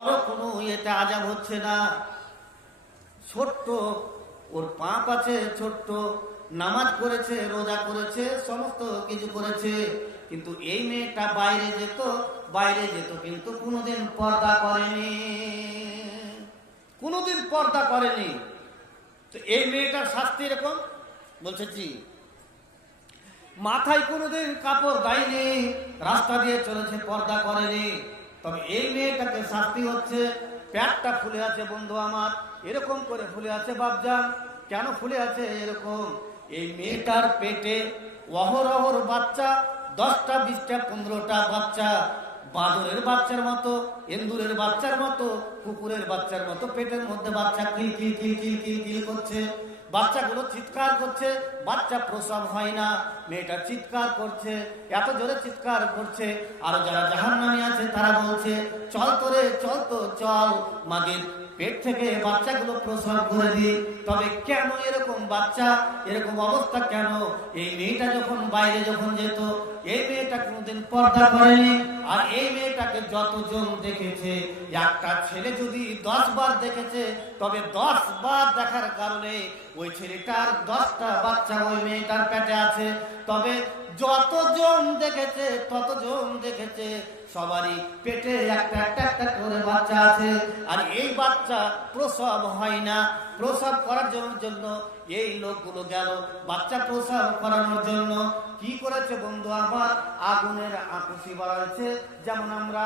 কোনো আজাব হচ্ছে না। ছোট্ট, ওর পাপ আছে, ছোট্ট, নামাজ করেছে রোজা করেছে, সমস্ত কিছু করেছে, কিন্তু এই মেয়েটা বাইরে যেত বাইরে যেত, কিন্তু কোনোদিন পর্দা করেনি। কোনোদিন পর্দা করেনি। তো এই মেয়েটার শাস্তি এরকম? বলছে, জি। মাথায় কোনোদিন কাপড় দেয়নি রাস্তা দিয়ে চলেছে, পর্দা করেনি। তবে এই মেয়েটাকে শাস্তি হচ্ছে। প্যাটটা ফুলে আছে বন্ধু আমার, এরকম করে ফুলে আছে বাপজান। কেন ফুলে আছে এরকম? এই মেয়েটার পেটে অহরহর বাচ্চা, দশটা, বিশটা, পনেরোটা বাচ্চা। বাঁদরের বাচ্চার মতো, এন্দুরের বাচ্চার মতো, কুকুরের বাচ্চার মতো পেটের মধ্যে বাচ্চা কিল কিল কিল কিল কিল কিল করছে। বাচ্চাগুলো চিৎকার করছে, বাচ্চা প্রসব হয় না। মেয়েটা চিৎকার করছে, এত জোরে চিৎকার করছে, আর যারা জাহান্নামী আছে তারা বলছে, চল তোরে চল তো, চল। মাগের পেট থেকে বাচ্চাগুলো প্রসব করে দিই। তবে কেন এরকম বাচ্চা, এরকম অবস্থা কেন? এই মেয়েটা যখন বাইরে যখন যেত, এই মেয়েটা কোনোদিন পর্দা করেনি। আর এই মেয়েটাকে যতজন দেখেছে, একটা ছেলে যদি দশ বার দেখেছে, তবে দশ বার দেখার কারণে ওই ছেলেটার দশটা বাচ্চা ওই মেয়েটার পেটে আছে। তবে যতজন দেখেছে, ততজন দেখেছে, সবারই পেটে একটা একটা একটা করে বাচ্চা আছে। আর এই বাচ্চা প্রসব হয় না। প্রসব করার জন্য এই লোকগুলো গেল বাচ্চা প্রসব করানোর জন্য। কি করেছে বন্ধু আমার? আগুনের আকুশি বাড়াচ্ছে যেমন আমরা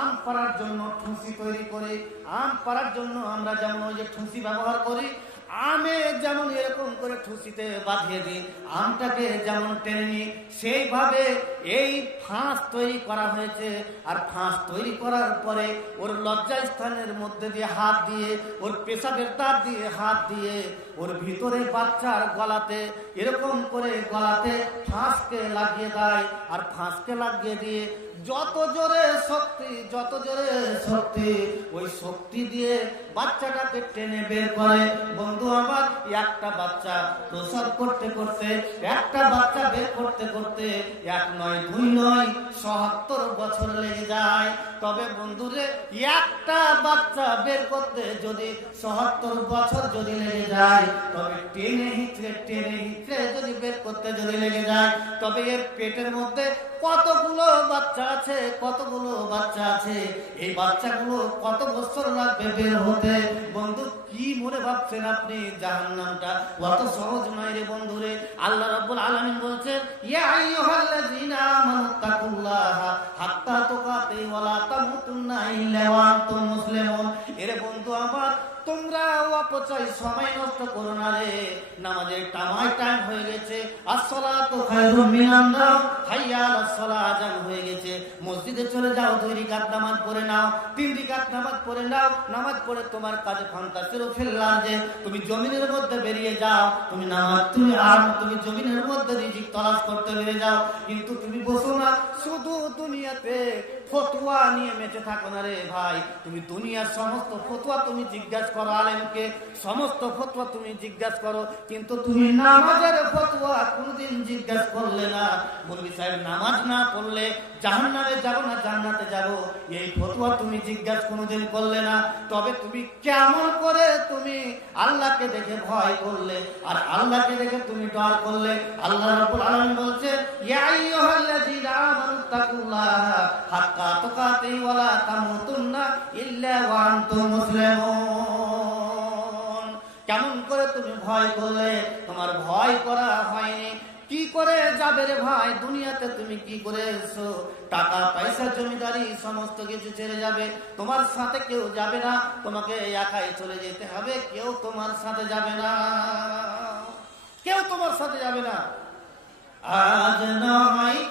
আম পাড়ার জন্য ঠুসি তৈরি করি, আম পাড়ার জন্য আমরা যেমন ওই যে ঠুসি ব্যবহার করি আমে যেমন এরকম করে ঠুসিতে বাঁধিয়ে দিই, আমটাকে যেমন টেনে নিই, সেইভাবে এই ফাঁস তৈরি করা হয়েছে। আর ফাঁস তৈরি করার পরে ওর লজ্জা স্থানের মধ্যে দিয়ে হাত দিয়ে, ওর পেশাবের তার দিয়ে হাত দিয়ে ওর ভিতরে বাচ্চার গলাতে, এরকম করে গলাতে ফাঁসকে লাগিয়ে দেয়। আর ফাঁসকে লাগিয়ে দিয়ে যত জোরে শক্তি, যত জোরে শক্তি, ওই শক্তি দিয়ে বাচ্চাটাকে টেনে বের করে। বন্ধু, আমার একটা বাচ্চা প্রসব করতে করতে, একটা বাচ্চা বের করতে করতে এক নয়, দুই নয় সহাত্তর বছর লেগে যায়। তবে বন্ধুরে একটা বাচ্চা বের করতে যদি সহাত্তর বছর যদি লেগে যায় কতগুলো বাচ্চা আছে, কতগুলো বাচ্চা আছে? এই বাচ্চাগুলো কত বছর লাগবে বের হতে? বন্ধু, কি মনে ভাবছেন আপনি জাহান নামটা অত সহজ নয় রে বন্ধুরে। আল্লাহ রাব্বুল আলমিন বলছেন, ইয়া না নামাজের টামাই টাইম হয়ে গেছে। আসসালাতু খায়রুম মিনান কিন্তু তুমি বসো না, শুধু দুনিয়াতে ফতুয়া নিয়ে মেচে থাকো না রে ভাই। তুমি দুনিয়ার সমস্ত ফতুয়া তুমি জিজ্ঞাসা করো আলেমকে, সমস্ত ফতুয়া তুমি জিজ্ঞাসা করো, কিন্তু তুমি নামাজের ফতুয়া কোনদিন জিজ্ঞাসা করলে না। মুরগি সাহেব, নামাজ না পড়লে জাহান্নামে যাব না, জান্নাতে যাব? এই ফতুয়া তুমি জিজ্ঞাসা কোনোদিন করলে না। তবে তুমি কেমন করে তুমি আল্লাহকে দেখে ভয় করলে আর আল্লাহকে দেখে তুমি ডর করলে? আল্লাহ রাব্বুল আলামিন বলছে, ইয়া আইয়ুহাল্লাযীনা আমানু তাকুল্লাহা হাক্কা তুকাতি ওয়া লা তামুতুন্না ইল্লা ওয়া কেমন করে তুমি ভয় করলে? তোমার ভয় করা হয়নি। কি করে যাবে রে ভাই? দুনিয়াতে তুমি কি করে এসো টাকা, পয়সা, জমিদারি, সমস্ত কিছু ছেড়ে যাবে। তোমার সাথে কেউ যাবে না। তোমাকে একাই চলে যেতে হবে। কেউ তোমার সাথে যাবে না। কেউ তোমার সাথে যাবে না। আজ নয়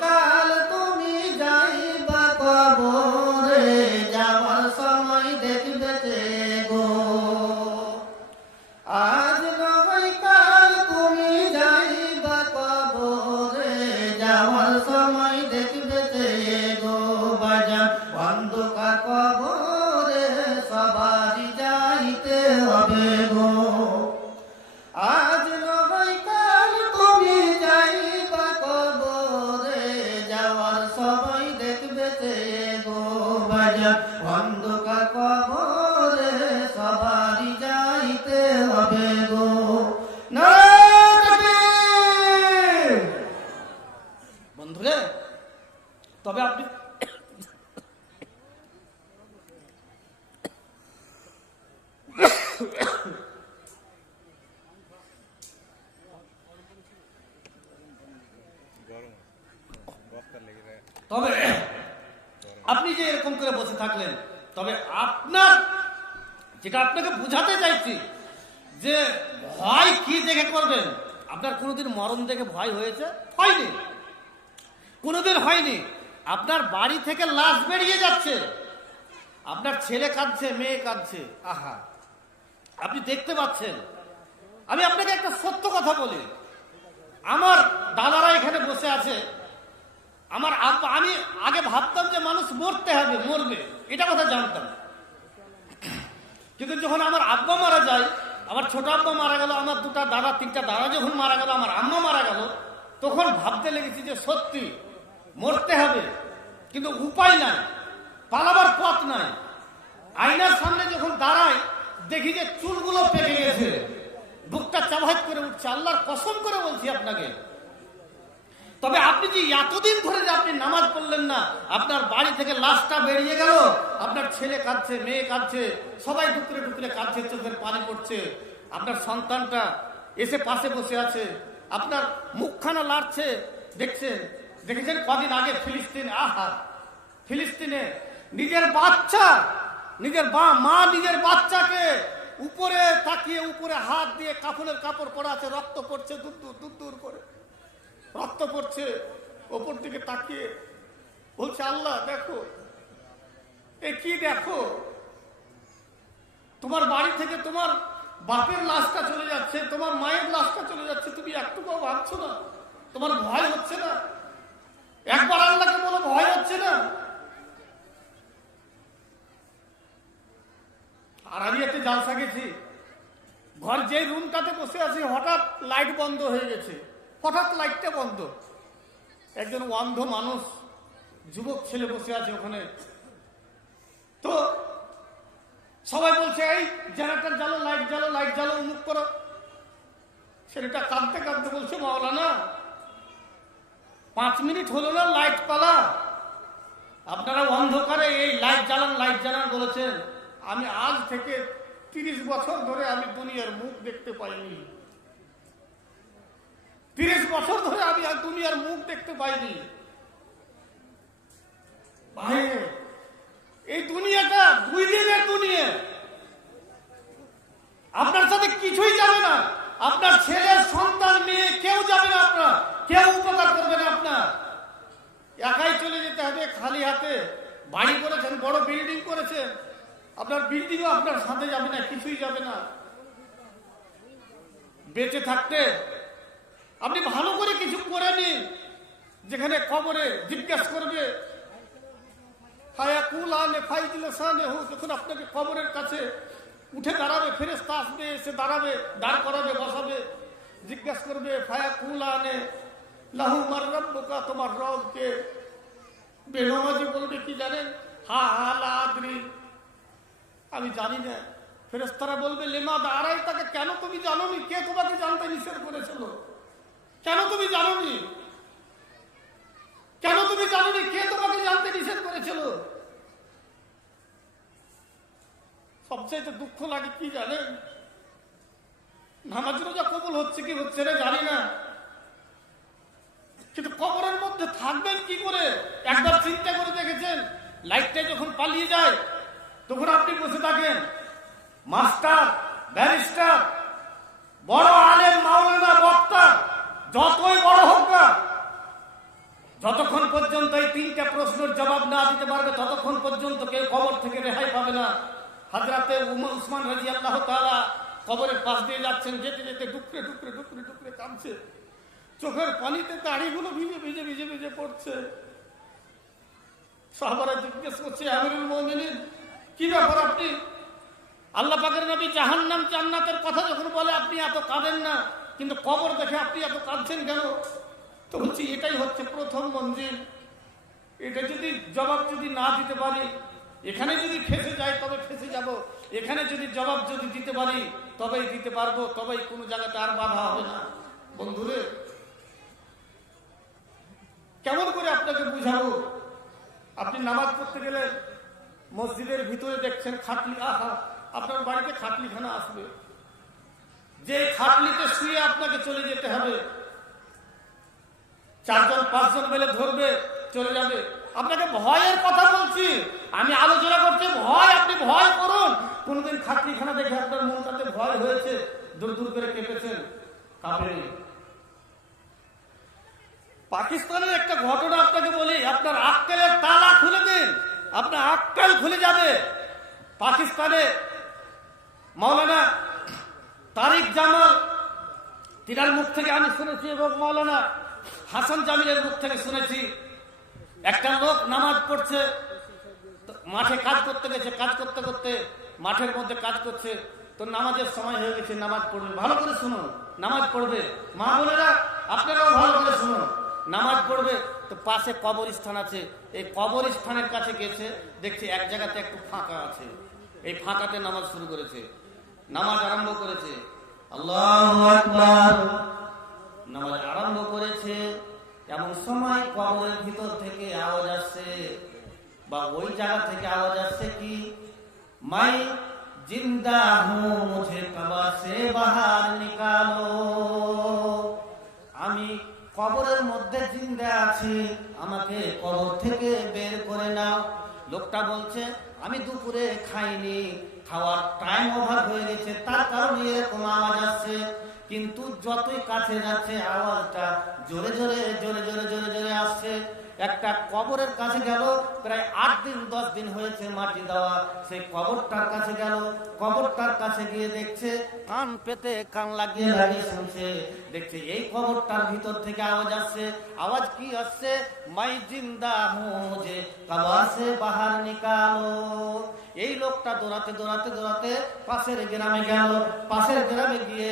বাড়ি থেকে লাশ বেরিয়ে যাচ্ছে। আপনার ছেলে কাঁদছে মেয়ে কাঁদছে। আহা। আপনি দেখতে পাচ্ছেন। আমি আপনাকে একটা সত্য কথা বলি। আমার দাদারা এখানে বসে আছে। আমার আমি আগে ভাবতাম যে মানুষ মরতে হবে মরবে। এটা কথা জানতাম। কিন্তু যখন আমার আব্বা মারা যায় আমার ছোট আব্বা মারা গেল আমার দুটা দাদা তিনটা দাদা যখন মারা গেল আমার আম্মা মারা গেল তখন ভাবতে লেগেছি যে সত্যি মরতে হবে। কিন্তু উপায় নাই, পালাবার পথ নাই। আয়নার সামনে যখন দাঁড়াই দেখি যে চুলগুলো পেকে গেছে। বুকটা চাবাহাত করে উঠছে, আল্লাহর কসম করে বলছি আপনাকে। তবে আপনি যে এতদিন ধরে যে আপনি নামাজ পড়লেন না, আপনার বাড়ি থেকে লাশটা বেরিয়ে গেল, আপনার ছেলে কাঁদছে, মেয়ে কাঁদছে, সবাই টুকরে টুকরে কাঁদছে, চোখের পানি পড়ছে। আপনার সন্তানটা এসে পাশে বসে আছে, আপনার মুখখানা লাড়ছে, দেখছেন, দেখেছেন কদিন আগে ফিলিস্তিন, আহা ফিলিস্তিনে নিজের বাচ্চা, নিজের মা নিজের বাচ্চাকে উপরে তাকিয়ে উপরে হাত দিয়ে কাপড়ের কাপড় পরা আছে, রক্ত পড়ছে, দূর দূর দূর দূর করে। রক্ত পড়ছে, ওপর দিকে তাকিয়ে বলছে, আল্লাহ, দেখো, এ কি দেখো? তোমার বাড়ি থেকে তোমার বাপের লাশটা চলে যাচ্ছে, তোমার মায়ের লাশটা চলে যাচ্ছে, তুমি একটুকুও ভাবছ না? তোমার ভয় হচ্ছে না? একবার আল্লাহকে বলো, ভয় হচ্ছে না আর আমি একটা জালসা গেছি ঘর যে রুমটাতে বসে আছি, হঠাৎ লাইট বন্ধ হয়ে গেছে। হঠাৎ লাইটটা বন্ধ। একজন অন্ধ মানুষ, যুবক ছেলে বসে আছে ওখানে। তো সবাই বলছে, এই জেনারেটার জ্বালো লাইট জ্বালো লাইট জ্বালো উমুক করো। ছেলেটা কাঁদতে কাঁদতে বলছে, মাওলানা, পাঁচ মিনিট হলো না লাইট পালা। আপনারা অন্ধকারে এই লাইট জ্বালান লাইট জ্বালান বলেছেন। আমি আজ থেকে তিরিশ বছর ধরে আমি দুনিয়ার মুখ দেখতে পাইনি। তিরিশ বছর ধরে আমি দুনিয়ার মুখ দেখতে পাইনি ভাই এই দুনিয়াটা দুই দিনের দুনিয়া আপনার সাথে কিছুই যাবে না আপনার ছেলের সন্তান মেয়ে কেউ যাবে না আপনার কেউ উপকার করবে না আপনার একাই চলে যেতে হবে খালি হাতে বাড়ি করেছেন বড় বিল্ডিং করেছেন আপনার বিল্ডিংও আপনার সাথে যাবে না, কিছুই যাবে না। বেঁচে থাকতে। আপনি ভালো করে কিছু করে নিন, যেখানে কবরে জিজ্ঞাসা করবে যখন আপনাকে কবরের কাছে উঠে দাঁড়াবে ফেরেস্তা আসবে, এসে দাঁড়াবে, দাঁড় করাবে, বসাবে, জিজ্ঞাসা করবে ফায়া কুল আনে লাহু মার রব্বকা, তোমার রবকে? বেনমাজি বলবে, কি জানেন? হা হা লা আমি জানি না। ফেরেস্তারা বলবে, লেমা, দাঁড়াই, তাকে কেন তুমি জানোনি? কে তোমাকে জানতে নিষেধ করেছিল? কেন তুমি জানোনি? কেন তুমি জানোনি কে তোমাকে জানতে নিষেধ করেছিল? সবচেয়ে দুঃখ লাগে কি জানেন? নামাজ রোজা কবুল হচ্ছে কি হচ্ছে না জানি না। কিন্তু কবরের মধ্যে থাকবেন কি করে? একবার চিন্তা করে দেখেছেন? লাইটটা যখন পালিয়ে যায় তখন আপনি বসে থাকেন। মাস্টার, ব্যারিস্টার, বড় আলেম মাওলানা বক্তা যতই বড় হোক না, যতক্ষণ পর্যন্ত এই তিনটা প্রশ্নের জবাব না দিতে পারবে, ততক্ষণ পর্যন্ত কেউ কবর থেকে রেহাই পাবে না। হাজরাতে উসমান রাজি আল্লাহ তালা কবরের পাশ দিয়ে যাচ্ছেন, যেতে যেতে ডুকরে ডুকরে ডুকরে ডুকরে কাঁদছে। চোখের পানিতে তাড়িগুলো ভিজে ভিজে ভিজে ভিজে পড়ছে। সাহাবারা জিজ্ঞেস করছে, আমিরুল মোমিনিন কি ব্যাপার আপনি? আল্লাহ পাকের নবী জাহান্নাম জান্নাতের কথা যখন বলে, আপনি এত কাঁদেন না, কিন্তু কবর দেখে আপনি এত কাঁদছেন কেন? তো বলছি, এটাই হচ্ছে প্রথম মঞ্জিল। এটা যদি জবাব যদি না দিতে পারি, এখানে যদি ফেসে যাই তবে ফেসে যাব। এখানে যদি জবাব যদি দিতে পারি, তবেই দিতে পারব, তবেই কোনো জায়গাতে আর বাধা হবে না। বন্ধুরে, কেমন করে আপনাকে বুঝাবো? আপনি নামাজ পড়তে গেলে মসজিদের ভিতরে দেখছেন খাটলি, আহা, আপনার বাড়িতে খাটলিখানা আসবে। যে খাটলিতে শুয়ে আপনাকে চলে যেতে হবে, চারজন, পাঁচজন মিলে ধরবে, চলে যাবে। আপনাকে ভয়ের কথা বলছি, আমি আলোচনা করছি, ভয়, আপনি ভয় করুন। কোনদিন খাটনিখানা দেখে আপনার মনটাতে ভয় হয়েছে, দূর দূর করে কেঁপেছেন। পাকিস্তানের একটা ঘটনা আপনাকে বলি, আপনার আক্কেলের তালা খুলে দিন। আপনার আক্কেল খুলে যাবে। পাকিস্তানে মৌলানা তারিক জামাল, তিনার মুখ থেকে আমি শুনেছি এবং মৌলানা হাসান জামিলের মুখ থেকে শুনেছি। একটা লোক নামাজ পড়ছে মাঠে কাজ করতে গেছে, কাজ করতে করতে মাঠের মধ্যে কাজ করছে, তো নামাজের সময় হয়ে গেছে, নামাজ পড়বে। ভালো করে শুনুন, নামাজ পড়বে। মা বোনেরা, আপনারাও ভালো করে শুনুন। নামাজ পড়বে, তো পাশে কবরস্থান আছে। এই কবরস্থানের কাছে গেছে, দেখছে এক জায়গাতে একটু ফাঁকা আছে। এই ফাঁকাতে নামাজ শুরু করেছে। নামাজ আরম্ভ করেছে। আল্লাহ নামাজ আরম্ভ করেছে, এমন সময় কবরের ভিতর থেকে আওয়াজ আসছে। বা ওই জায়গা থেকে আওয়াজ আসছে কি? মাই জিন্দা হুঁ, মুঝে কবর সে বাহার নিকালো আছি আমাকে কবর থেকে বের করে নাও। লোকটা বলছে, আমি দুপুরে খাইনি, খাওয়ার টাইম ওভার হয়ে গেছে, তার কারণে এরকম আওয়াজ আসছে। কিন্তু যতই কাছে যাচ্ছে, আওয়াজটা জোরে জোরে জোরে জোরে জোরে জোরে আসছে। একটা কবরের কাছে গেল, প্রায় আট দিন, দশ দিন হয়েছে মাটি দেওয়া। সেই কবরটার কাছে গেল, কবরটার কাছে গিয়ে দেখছে, কান পেতে কান লাগিয়ে লাগিয়ে শুনছে। দেখছে এই কবরটার ভিতর থেকে আওয়াজ আসছে। আওয়াজ কি আসছে? মাই জিন্দা মুঝে কবাসে বাহার নিকালো। এই লোকটা দৌড়াতে দৌড়াতে দৌড়াতে পাশের গ্রামে গেল। পাশের গ্রামে গিয়ে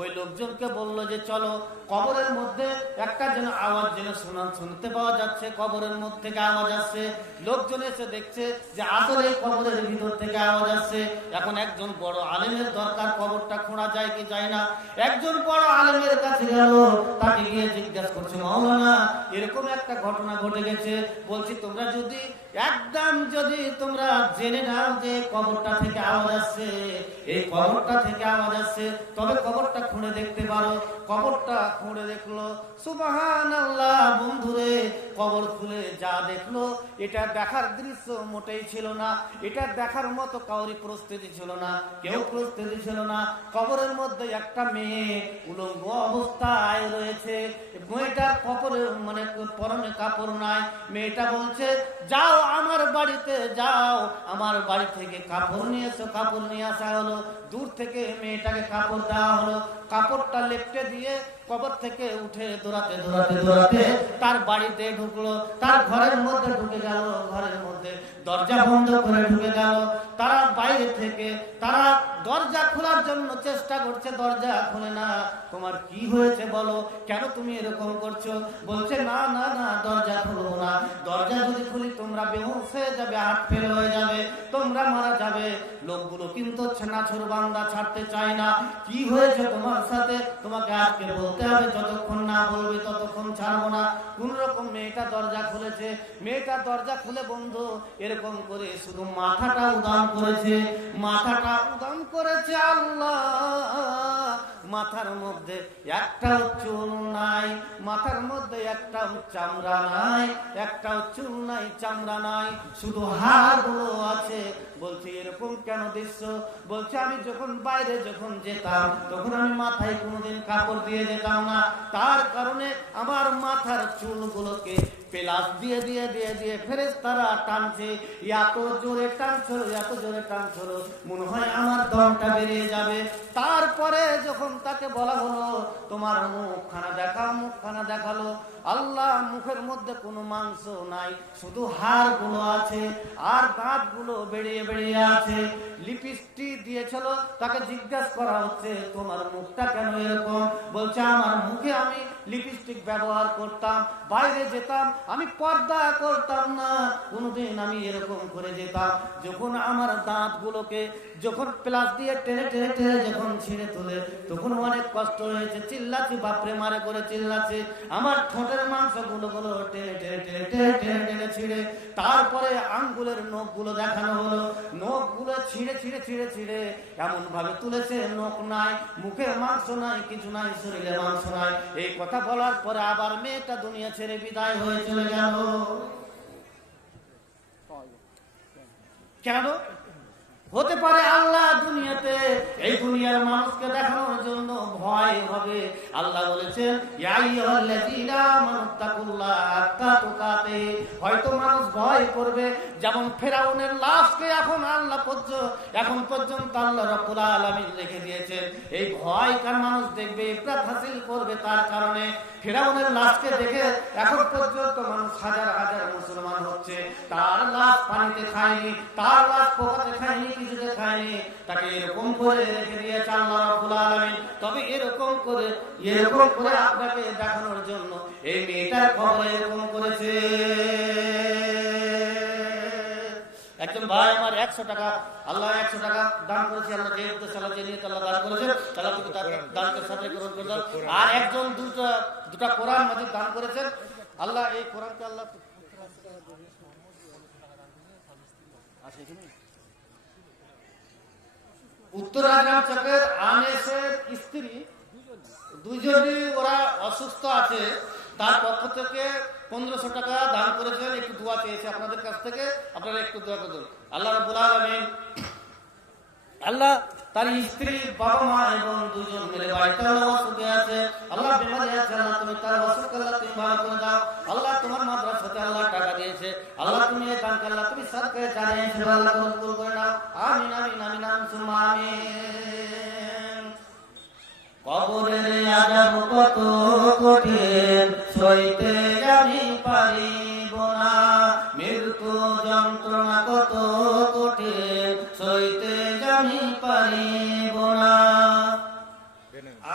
ওই লোকজনকে বলল যে, চলো, কবরের মধ্যে একটা যেন আওয়াজ যেন শোনা শুনতে পাওয়া যাচ্ছে। কবরের মধ্যে থেকে আওয়াজ আসছে। লোকজন এসে দেখছে যে, আসলে কবরের ভিতর থেকে আওয়াজ আসছে। এখন একজন বড় আলেমের দরকার, কবরটা খোঁড়া যায় কি যায় না? একজন বড় আলেমের কাছে গেল, তাকে গিয়ে জিজ্ঞাসা করছে মাওলানা এরকম একটা ঘটনা ঘটে গেছে। বলছি, তোমরা যদি একদম যদি তোমরা জেনে নাও যে কবরটা থেকে আওয়াজ আসছে। এই কবরটা থেকে আওয়াজ আসছে। তবে কবরটা খুঁড়ে দেখতে পারো। কবরটা খুঁড়ে দেখল। সুবাহান আল্লাহ বন্ধুরে, কবর খুলে যা দেখল, এটা দেখার দৃশ্য মোটেই ছিল না। এটা দেখার মতো কাউরি প্রস্তুতি ছিল না। কেউ প্রস্তুতি ছিল না। কবরের মধ্যে একটা মেয়ে উলঙ্গ অবস্থায় রয়েছে। মেয়েটার কপরে মানে পরনে কাপড় নাই। মেয়েটা বলছে, যাও আমার বাড়িতে, যাও আমার বাড়ি থেকে কাপড় নিয়ে এসো কাপড় নিয়ে আসা হলো। দূর থেকে মেয়েটাকে কাপড় দেওয়া হলো। কাপড়টা লেপটে দিয়ে কবর থেকে উঠে দৌড়াতে দৌড়াতে দৌড়াতে তার বাড়িতে ঢুকলো। তার ঘরের মধ্যে ঢুকে গেল, ঘরের মধ্যে দরজা বন্ধ করে ঢুকে গেল। তারা বাইরে থেকে, তারা দরজা খোলার জন্য চেষ্টা করছে, দরজা খুলে না। তোমার কি হয়েছে বলো? কেন তুমি এরকম করছ? বলছে, না না না, দরজা খুলবো না। দরজা যদি খুলি তোমরা বেহুশ হয়ে যাবে, হাত ফেল হয়ে যাবে। তোমরা মারা যাবে লোকগুলো কিন্তু ছানাছুর বান্দা ছাড়তে চায় না। কি হয়েছে তোমার সাথে? তোমাকে আজকে বলতে হবে, যতক্ষণ না বলবে ততক্ষণ ছাড়বো না। কোন রকম মেয়েটা দরজা খুলেছে? মেয়েটা দরজা খুলে বন্ধু, এরকম করে শুধু মাথাটা উদান করেছে। মাথাটা উদান করেছে আল্লাহ। মাথার মধ্যে একটাও চুল নাই, মাথার মধ্যে একটাও চামড়া নাই একটাও চুল নাই, চামড়া নাই, শুধু হাড়গুলো আছে। বলছে, এরকম কেন দৃশ্য বলছে, আমি যখন বাইরে যখন যেতাম, তখন আমি মাথায় কোনোদিন কাপড় দিয়ে যেতাম না। তার কারণে আমার মাথার চুলগুলোকে পেলাস, দিয়ে দিয়ে দিয়ে দিয়ে ফেরেস তারা টানছে। এত জোরে টানছিল, এত জোরে টানছিল, মনে হয় আমার দমটা বেরিয়ে যাবে। তারপরে যখন তাকে বলা হলো, তোমার মুখ খানা দেখাও মুখ খানা দেখাল। আল্লাহ মুখের মধ্যে কোনো মাংস নাই, শুধু হাড়গুলো আছে আর দাঁতগুলো বেরিয়ে বেরিয়ে আছে। লিপস্টিক দিয়েছিল, তাকে জিজ্ঞাসা করা হচ্ছে, তোমার মুখটা কেন এরকম? বলছে, আমার মুখে আমি লিপস্টিক ব্যবহার করতাম, বাইরে যেতাম, আমি পর্দা করতাম না। কোনোদিন আমি এরকম করে যেতাম, যখন আমার দাঁত গুলোকে যখন প্লাস দিয়ে টেনে টেনে টেনে যখন ছিঁড়ে তোলে, তখন অনেক কষ্ট হয়েছে। চিল্লাচ্ছি বাপরে মারে করে চিল্লাচ্ছে আমার ঠোঁটের মাংসগুলো টেনে টেনে টেনে টেনে টেনে টেনে ছিঁড়ে। তারপরে আঙ্গুলের নখগুলো দেখানো হলো। নখগুলো ছিঁড়ে ছিঁড়ে ছিঁড়ে ছিঁড়ে। এমন ভাবে তুলেছে, নখ নাই, মুখে মাংস নাই, কিছু নাই, শরীরে মাংস নাই। এই কথা কথা বলার পরে আবার মেয়েটা দুনিয়া ছেড়ে বিদায় হয়ে চলে গেল। কেন হতে পারে আল্লাহ দুনিয়াতে এই দুনিয়ার মানুষকে দেখানোর জন্য ভয় হবে। আল্লাহ বলেছেন হয়তো মানুষ ভয় করবে, যেমন ফেরাউনের লাশকে এখন আল্লাহ পর্যন্ত এখন পর্যন্ত আল্লাহ রাব্বুল আলামিন রেখে দিয়েছেন। এই ভয় কার মানুষ দেখবে ইবরাত হাসিল করবে তার কারণে। ফেরাউনের লাশকে দেখে এখন পর্যন্ত মানুষ হাজার হাজার মুসলমান হচ্ছে। তার লাশ পানিতে খায়নি, তার লাশ পোকাতে খায়নি রেখে দিয়েছে আল্লাহ রাব্বুল আলামিন তবে এরকম করে এরকম করে আপনাকে দেখানোর জন্য এই মেয়েটার খবর এরকম করেছে একজন ভাই আমার একশো টাকা, আল্লাহ একশো টাকা দান করেছে, আল্লাহ যে উদ্দেশ্যে আল্লাহ নিয়ে আল্লাহ দান করেছে তাহলে তুমি তার দানকে সাথে গ্রহণ করে। আর একজন দুটা দুটা কোরআন মাজিদ দান করেছেন আল্লাহ এই কোরআনকে আল্লাহ আছে এখানে? ওরা অসুস্থ আছে। তার পক্ষ থেকে পনেরোশো টাকা দান করেছেন, একটু দোয়া আপনাদের কাছ থেকে, আপনারা একটু দোয়া করুন। আল্লাহ রাব্বুল আলামিন আল্লাহ তার স্ত্রী বাবা মা এবং দুজন মিলে আল্লাহ তুমি তার আল্লাহ তুমি ভালো করে দাও, আল্লাহ তোমার আল্লাহ টাকা দিয়েছে, আল্লাহ তুমি আল্লাহ তুমি আল্লাহ করে কবরের আজাব কত কঠিন, সইতে আমি পারিব না, মৃত্যু যন্ত্রণা কত কঠিন, সইতে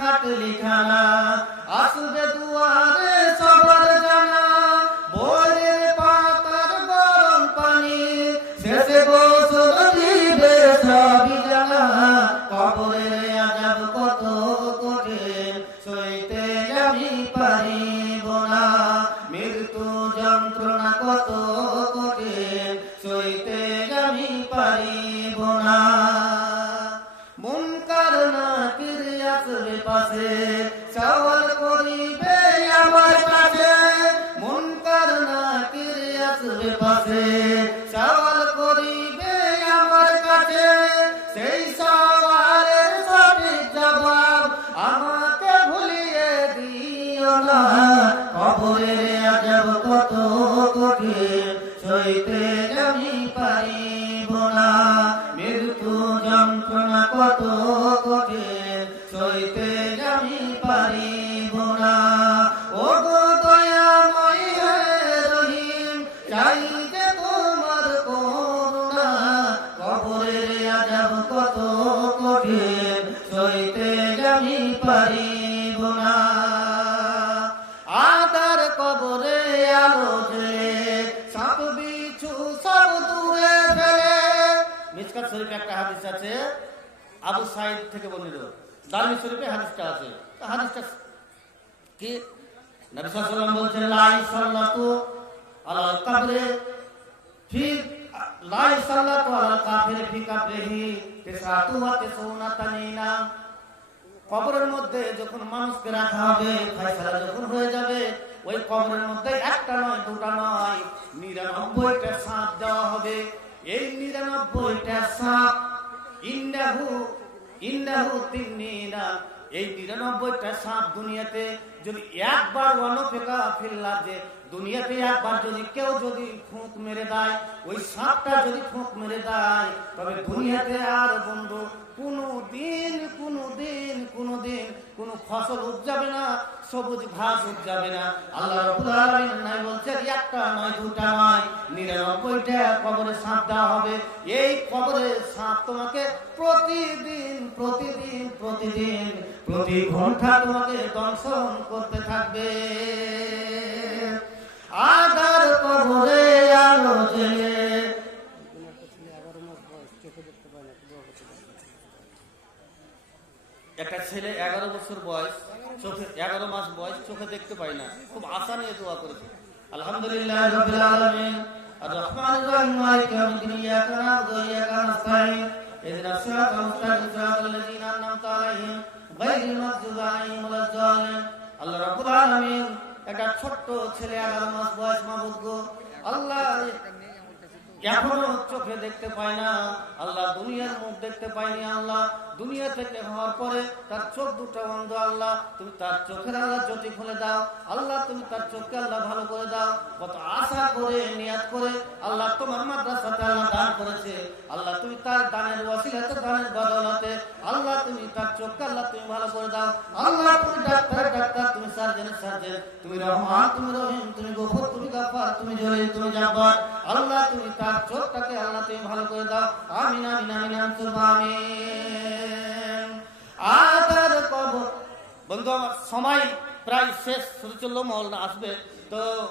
ওই খাটলিখানা আসবে আবু সাইদ থেকে বর্ণিত। দারমি শরীফে হাদিসটা আছে। হাদিসটা কি? নবী সাল্লাল্লাহু আলাইহি ওয়াসাল্লাম বলছেন, লা ইসাল্লাতু আলাল কবরে ফি লা ইসাল্লাতু আলাল কাফির ফি কাবরিহি তিসআতু ওয়া তিসউনা তানিনা। কবরের মধ্যে যখন মানুষকে রাখা হবে, ফয়সালা যখন হয়ে যাবে, ওই কবরের মধ্যে একটা নয়, দুটা নয়, নিরানব্বইটা সাপ দেওয়া হবে। এই নিরানব্বইটা সাপ এই নিরানব্বইটা সাপ দুনিয়াতে যদি একবার অনপেকা ফিল্লা যে দুনিয়াতে একবার যদি কেউ যদি ফুঁক মেরে দেয়, ওই সাপটা যদি ফুঁক মেরে দেয়, তবে দুনিয়াতে আর বন্ধু কোনো দিন কোনো দিন কোনো ফসল উপজাবে না, সবুজ ঘাস উপজাবে না। আল্লাহ নাই বলছে একটা নয় দুটা নয়, নিরানব্বইটা কবরে সাপ দেওয়া হবে। এই কবরে সাপ তোমাকে প্রতিদিন প্রতিদিন প্রতিদিন, প্রতি ঘণ্টা তোমাকে দংশন করতে থাকবে। আদার কবরে আলো জেলে একটা ছেলে এগারো বছর বয়স চোখে এগারো মাস বয়স চোখে দেখতে পাই না খুব আশা নিয়ে দোয়া করেছে আলহামদুলিল্লাহ রাব্বিল আলামিন الرحمن الرحيم مالك يوم الدين اياك نعبد واياك نستعين اهدنا الصراط المستقيم صراط الذين انعمت عليهم غير المغضوب عليهم ولا الضالين আল্লাহ রাব্বুল আলামিন একটা ছোট্ট ছেলে আল্লাহ মাস বয়স মা গো। আল্লাহ আল্লাহ তার চোখ আল্লাহ, তুমি ভালো করে দাও তোমার মাদ্রাসাতে আল্লাহ দান করেছে, আল্লাহ, তুমি তার দানের ওয়াসিলাতে, দানের বদলাতে, আল্লাহ, তুমি তার চোখকে আল্লাহ তুমি ভালো করে দাও, আল্লাহ, তুমি ডাক্তার ডাক্তার, তুমি সার্জেন সার্জেন, তুমি রহমান, তুমি রহিম, তুমি গফর, তুমি গাফার, তুমি জলিল, তুমি জাব্বার আল্লাহ তুমি তার চোখটাকে আল্লাহ তুমি ভালো করে দাও। আমিন আমিন আমিন আমিন আদার কবর। বন্ধু, আমার সময় প্রায় শেষ শুরু চলল মহলনা আসবে। তো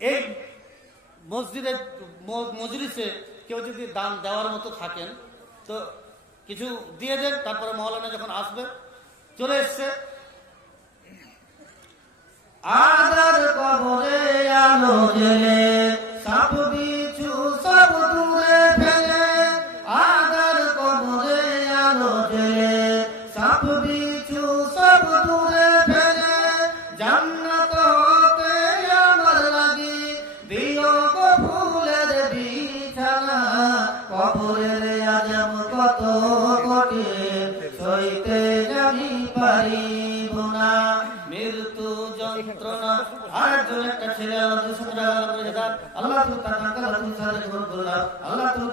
এই মসজিদে ম- মজলিসে কেউ যদি দান দেওয়ার মতো থাকেন, তো কিছু দিয়ে দেন, তারপরে মহলানা যখন আসবে, চলে এসছে। আদার কবরে আলো জেলে সাপ বিছু সব দূরে ফেলে আদার কবরে আলো জেলে সাপ বিছু সব দূরে ফেলে, জান্নাত হতে আমার লাগি। দিও গো ফুলের বিছানা, কবরের আজম কত কোটি সইতে জানি পারিব না। মৃত্যু যন্ত্রণা, আর একটা ছেলে তুমি সাথে আল্লাহ তুমি তার নাকাল তুমি সাথে গ্রহণ করো আল্লাহ তুমি